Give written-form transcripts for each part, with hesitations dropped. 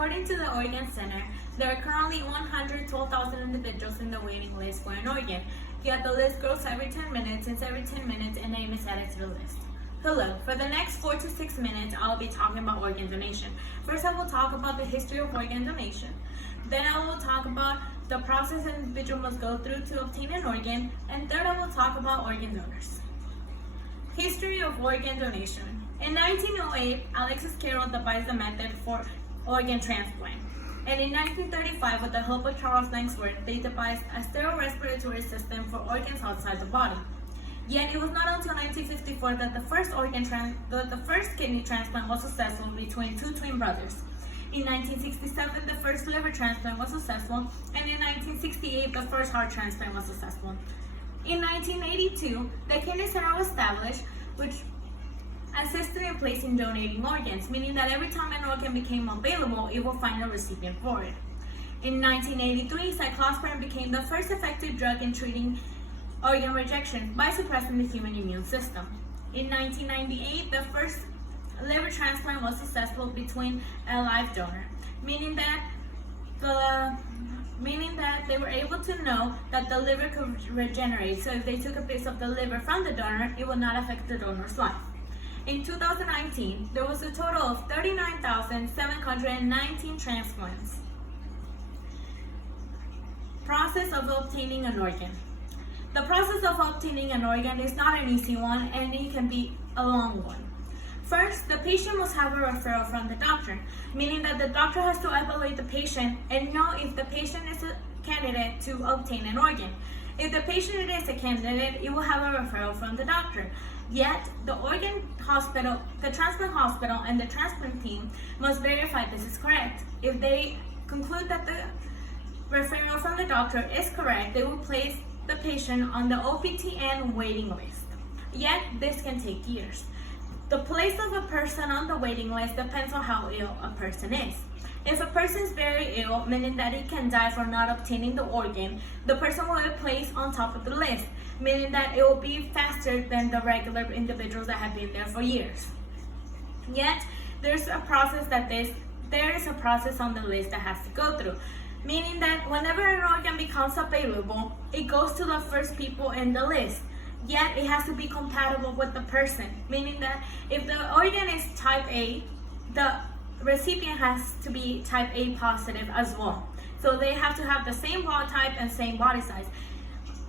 according to the Organ Center, there are currently 112,000 individuals in the waiting list for an organ, yet the list grows every 10 minutes, since every 10 minutes a name is added to the list. Hello, for the next 4 to 6 minutes, I'll be talking about organ donation. First, I will talk about the history of organ donation. Then I will talk about the process an individual must go through to obtain an organ. And third, I will talk about organ donors. History of organ donation. In 1908, Alexis Carrel devised a method for organ transplant. And in 1935, with the help of Charles Langsworth, they devised a sterile respiratory system for organs outside the body. Yet it was not until 1954 that the first kidney transplant was successful between two twin brothers. In 1967, the first liver transplant was successful, and in 1968, the first heart transplant was successful. In 1982, the Kidney Center was established, which assisted in placing donating organs, meaning that every time an organ became available, it will find a recipient for it. In 1983, cyclosporin became the first effective drug in treating organ rejection by suppressing the human immune system. In 1998, the first liver transplant was successful between a live donor, meaning that they were able to know that the liver could regenerate. So if they took a piece of the liver from the donor, it would not affect the donor's life. In 2019, there was a total of 39,719 transplants. Process of obtaining an organ. The process of obtaining an organ is not an easy one, and it can be a long one. First, the patient must have a referral from the doctor, meaning that the doctor has to evaluate the patient and know if the patient is a candidate to obtain an organ. If the patient is a candidate, it will have a referral from the doctor. Yet, the transplant hospital, and the transplant team must verify this is correct. If they conclude that the referral from the doctor is correct, they will place the patient on the OPTN waiting list. Yet, this can take years. The place of a person on the waiting list depends on how ill a person is. If a person is very ill, meaning that he can die for not obtaining the organ, the person will be placed on top of the list, meaning that it will be faster than the regular individuals that have been there for years. Yet, there is a process on the list that has to go through, meaning that whenever an organ becomes available, it goes to the first people in the list. Yet it has to be compatible with the person, meaning that if the organ is type A, the recipient has to be type A positive as well. So they have to have the same blood type and same body size.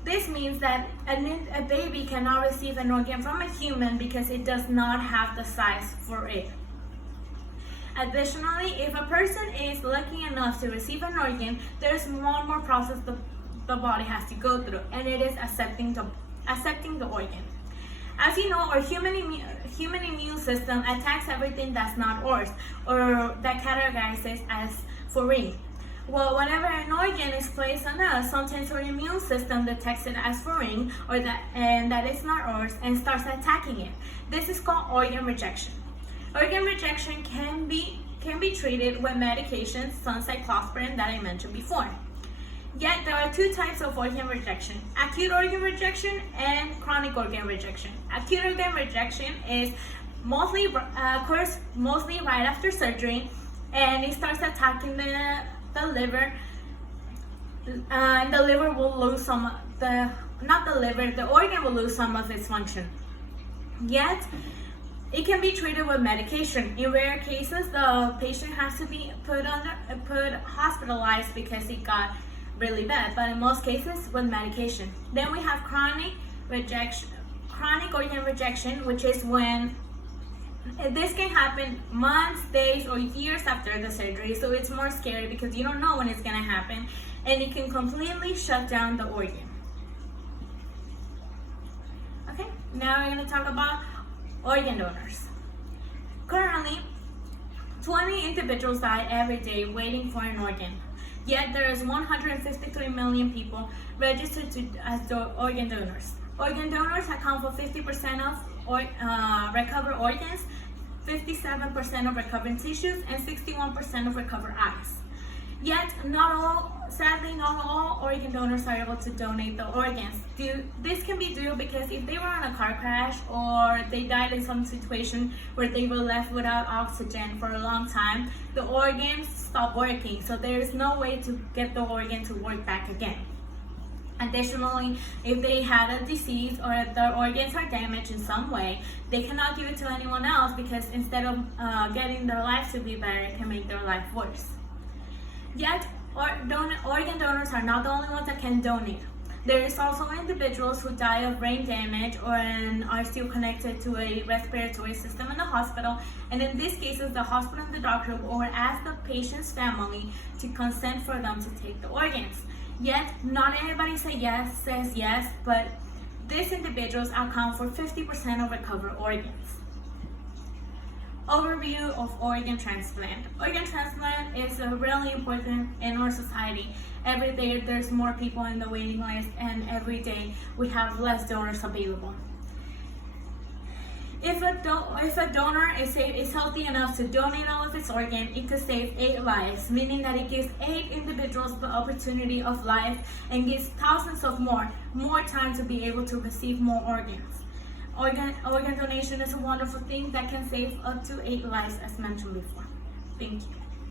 This means that a baby cannot receive an organ from a human because it does not have the size for it. Additionally, if a person is lucky enough to receive an organ, there's one more process the body has to go through, and it is accepting the organ. As you know, our human immune system attacks everything that's not ours, or that categorizes as foreign. Well, whenever an organ is placed on us, sometimes our immune system detects it as foreign, or that it's not ours, and starts attacking it. This is called organ rejection. Organ rejection can be treated with medications, such as cyclosporin that I mentioned before. Yet there are two types of organ rejection: acute organ rejection and chronic organ rejection. Acute organ rejection is occurs mostly right after surgery, and it starts attacking the liver, and the liver will lose the organ will lose some of its function. Yet, it can be treated with medication. In rare cases, the patient has to be put hospitalized because it got really bad, but in most cases with medication. Then we have chronic organ rejection, which is when this can happen months, days, or years after the surgery. So it's more scary because you don't know when it's going to happen, and it can completely shut down the organ. Okay, now we're going to talk about organ donors. Currently, 20 individuals die every day waiting for an organ. Yet there is 153 million people registered as organ donors. Organ donors account for 50% of recovered organs, 57% of recovered tissues, and 61% of recovered eyes. Yet, sadly, not all organ donors are able to donate the organs. This can be due because if they were in a car crash or they died in some situation where they were left without oxygen for a long time, the organs stop working, so there is no way to get the organ to work back again. Additionally, if they had a disease or if their organs are damaged in some way, they cannot give it to anyone else because instead of getting their life to be better, it can make their life worse. Yet, organ donors are not the only ones that can donate. There is also individuals who die of brain damage or are still connected to a respiratory system in the hospital, and in these cases, the hospital and the doctor will ask the patient's family to consent for them to take the organs. Yet, not everybody says yes, but these individuals account for 50% of recovered organs. Overview of organ transplant. Organ transplant is really important in our society. Every day there's more people in the waiting list, and every day we have less donors available. If a donor is healthy enough to donate all of its organ, it could save 8 lives, meaning that it gives 8 individuals the opportunity of life and gives thousands of more time to be able to receive more organs. Organ donation is a wonderful thing that can save up to 8 lives, as mentioned before. Thank you.